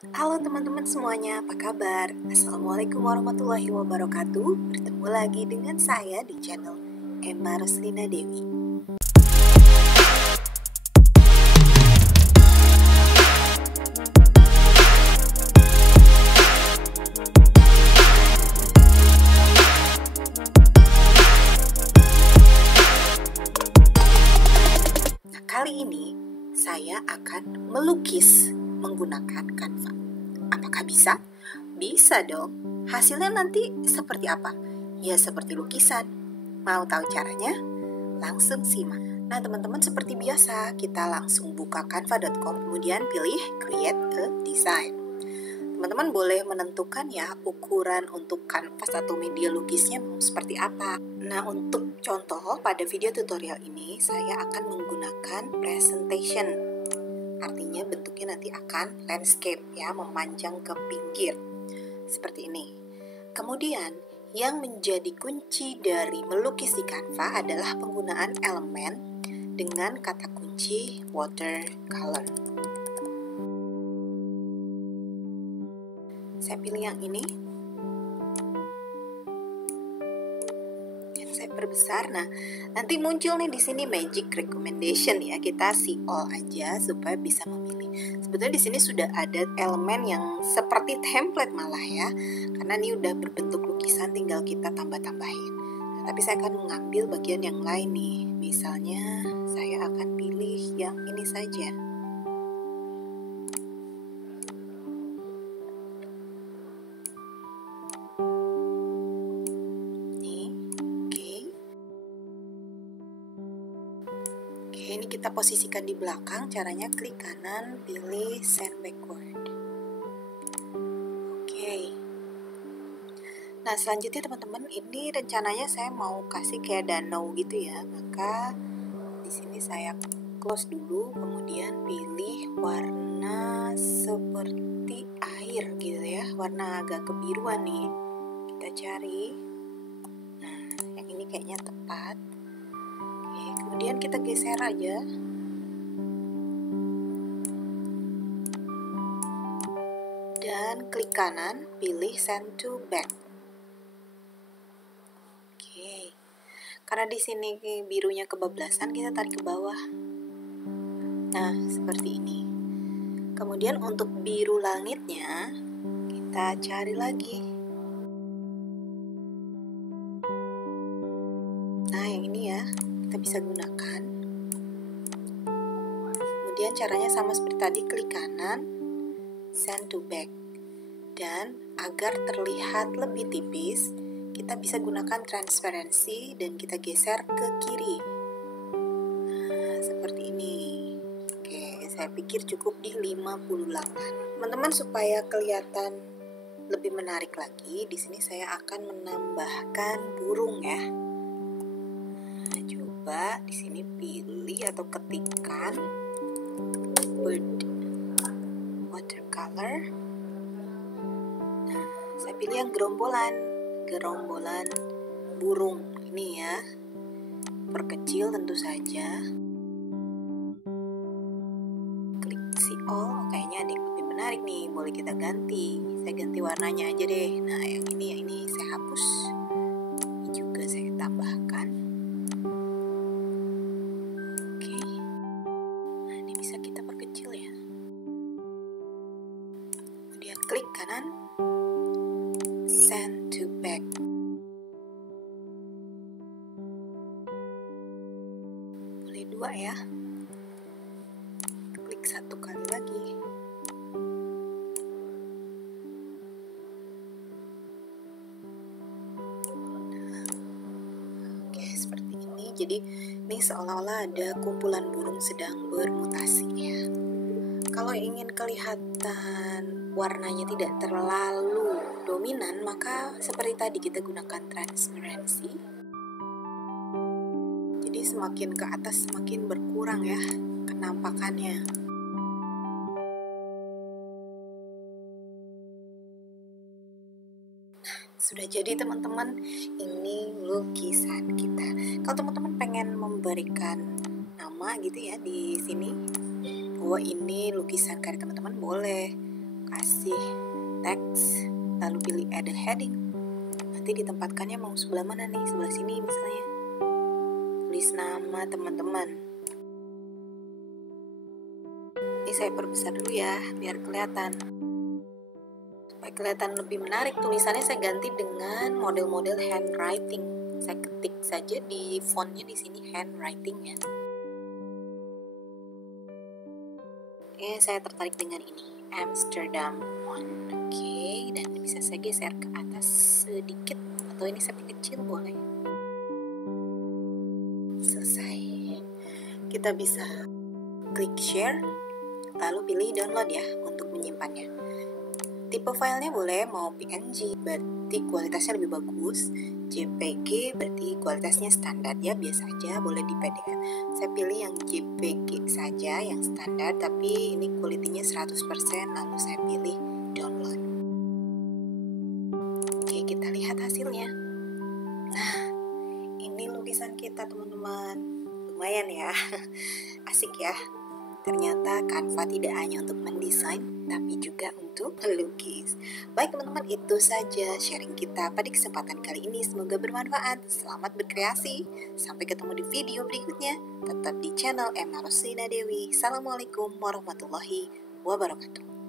Halo teman-teman semuanya, apa kabar? Assalamualaikum warahmatullahi wabarakatuh. Bertemu lagi dengan saya di channel Emma Roslina Dewi. Nah, kali ini saya akan melukis menggunakan Canva. Apakah bisa? Bisa dong. Hasilnya nanti seperti apa? Ya seperti lukisan. Mau tahu caranya? Langsung simak. Nah teman-teman, seperti biasa kita langsung buka canva.com, kemudian pilih create a design. Teman-teman boleh menentukan ya ukuran untuk kanvas atau media lukisnya mau seperti apa. Nah untuk contoh pada video tutorial ini saya akan menggunakan presentation. Artinya bentuknya nanti akan landscape ya, memanjang ke pinggir. Seperti ini. Kemudian yang menjadi kunci dari melukis di Canva adalah penggunaan elemen dengan kata kunci watercolor. Saya pilih yang ini. Yang saya perbesar. Nah, nanti muncul nih di sini magic recommendation ya. Kita see all aja supaya bisa memilih. Sebetulnya di sini sudah ada elemen yang seperti template malah ya. Karena ini udah berbentuk lukisan, tinggal kita tambah-tambahin. Nah, tapi saya akan mengambil bagian yang lain nih. Misalnya saya akan pilih yang ini saja. Ini kita posisikan di belakang. Caranya klik kanan, pilih send backward. Oke. Nah selanjutnya teman-teman, ini rencananya saya mau kasih kayak danau gitu ya. Maka di sini saya close dulu, kemudian pilih warna seperti air gitu ya, warna agak kebiruan nih. Kita cari. Nah yang ini kayaknya tepat. Kemudian kita geser aja. Dan klik kanan, pilih send to back. Oke. Karena di sini birunya kebablasan, kita tarik ke bawah. Nah, seperti ini. Kemudian untuk biru langitnya, kita cari lagi. Nah, yang ini ya. Kita bisa gunakan. Kemudian caranya sama seperti tadi, klik kanan, send to back. Dan agar terlihat lebih tipis, kita bisa gunakan transparansi dan kita geser ke kiri. Nah, seperti ini. Oke, saya pikir cukup di 58. Teman-teman, supaya kelihatan lebih menarik lagi, di sini saya akan menambahkan burung ya. Coba di sini pilih atau ketikkan bird watercolor. Nah, saya pilih yang gerombolan burung ini ya. Perkecil tentu saja. Klik see all. Kayaknya ada yang lebih menarik nih, boleh kita ganti. Saya ganti warnanya aja deh. Nah, yang ini saya hapus. Ini juga saya tambahkan. Kita perkecil ya. Kemudian klik kanan, send to back. Boleh 2 ya. Klik 1 kali lagi. Oke, seperti ini. Jadi ini seolah-olah ada kumpulan burung sedang bermutasi ya. Kalau ingin kelihatan warnanya tidak terlalu dominan, maka seperti tadi kita gunakan transparansi. Jadi semakin ke atas semakin berkurang ya kenampakannya. Sudah jadi teman-teman, ini lukisan kita. Kalau teman-teman pengen memberikan nama gitu ya di sini, bahwa ini lukisan karya teman-teman, boleh. kasih teks, lalu pilih add a heading. Nanti ditempatkannya mau sebelah mana nih, sebelah sini misalnya. Tulis nama teman-teman. Ini saya perbesar dulu ya, biar kelihatan. Supaya kelihatan lebih menarik, tulisannya saya ganti dengan model-model handwriting. Saya ketik saja di fontnya di sini handwriting ya. Oke, saya tertarik dengan ini, Amsterdam One. Oke, dan bisa saya geser ke atas sedikit, atau ini saya kecil boleh. Selesai. Kita bisa klik share, lalu pilih download ya untuk menyimpannya. Tipe filenya boleh mau PNG, berarti kualitasnya lebih bagus. JPG berarti kualitasnya standar ya, biasa aja, boleh di PDF. Saya pilih yang JPG saja, yang standar, tapi ini quality-nya 100%, lalu saya pilih download. Oke, kita lihat hasilnya. Nah, ini lukisan kita teman-teman. Lumayan ya, asik ya. Ternyata Canva tidak hanya untuk mendesain, tapi juga untuk melukis. Baik teman-teman, itu saja sharing kita pada kesempatan kali ini. Semoga bermanfaat. Selamat berkreasi. Sampai ketemu di video berikutnya. Tetap di channel Emma Roslina Dewi. Assalamualaikum warahmatullahi wabarakatuh.